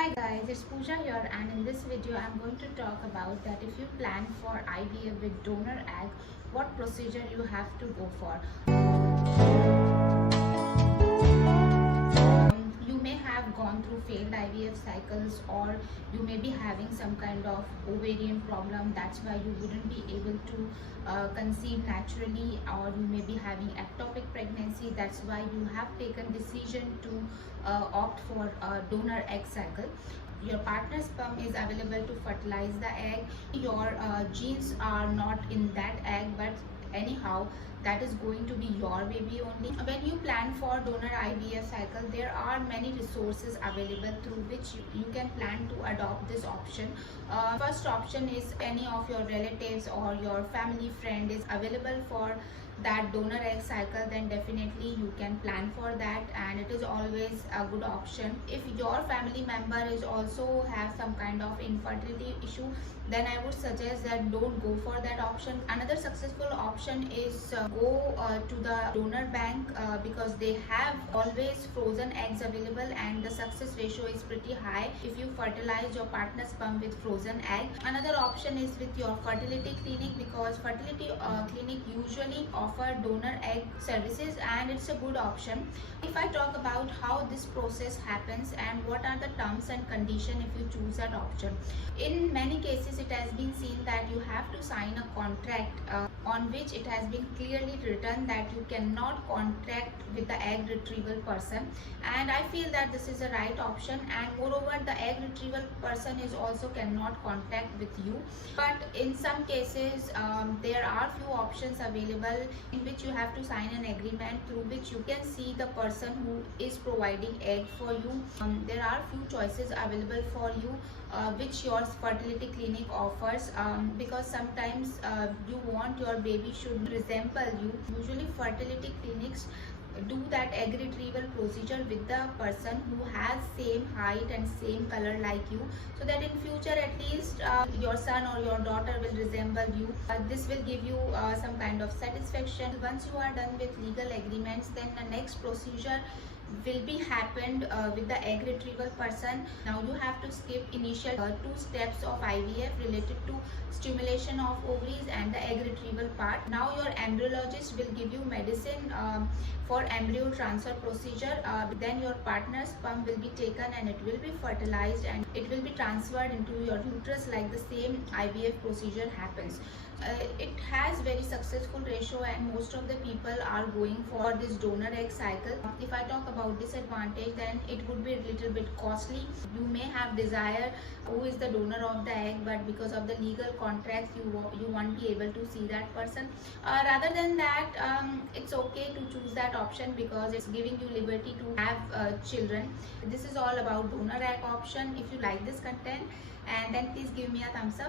Hi guys, it's Pooja here, and in this video I'm going to talk about that if you plan for IVF with donor egg, what procedure you have to go for. You may have gone through failed IVF cycles, or you may be having some kind of ovarian problem. That's why you wouldn't be able to conceive naturally, or you may be having ectopic pregnancy. That's why you have taken decision to opt for a donor egg cycle. Your partner's sperm is available to fertilize the egg. Your genes are not in that egg, but anyhow that is going to be your baby only. When you plan for donor IVF cycle, there are many resources available through which you can plan to adopt this option. First option is any of your relatives or your family friend is available for that donor egg cycle, then definitely you can plan for that, and it is always a good option. If your family member is also have some kind of infertility issue, then I would suggest that don't go for that option. Another successful option is go to the donor bank because they have always frozen eggs available, and the success ratio is pretty high if you fertilize your partner's sperm with frozen egg. Another option is with your fertility clinic, because fertility clinic usually offer donor egg services, and it's a good option. If I talk about how this process happens and what are the terms and conditions if you choose that option, in many cases it has been seen that you have to sign a contract on which it has been clearly written that you cannot contract with the egg retrieval person, and I feel that this is a right option. And moreover, the egg retrieval person is also cannot contact with you. But in some cases there are few options available in which you have to sign an agreement through which you can see the person who is providing egg for you. There are few choices available for you which your fertility clinic offers, because sometimes you want your baby should resemble you. Usually fertility clinics do that egg retrieval procedure with the person who has same height and same color like you, so that in future at least your son or your daughter will resemble you. This will give you some kind of satisfaction. Once you are done with legal agreements, then the next procedure will be happened with the egg retrieval person. Now you have to skip initial 2 steps of IVF related to stimulation of ovaries and the egg retrieval part. Now your embryologist will give you medicine for embryo transfer procedure. Then your partner's sperm will be taken and it will be fertilized and it will be transferred into your uterus like the same IVF procedure happens. It has very successful ratio, and most of the people are going for this donor egg cycle. If I talk about disadvantage, then it would be a little bit costly. You may have desire who is the donor of the egg, but because of the legal contracts you won't be able to see that person. Rather than that, it's okay to choose that option because it's giving you liberty to have children. This is all about donor egg option. If you like this content, and then please give me a thumbs up.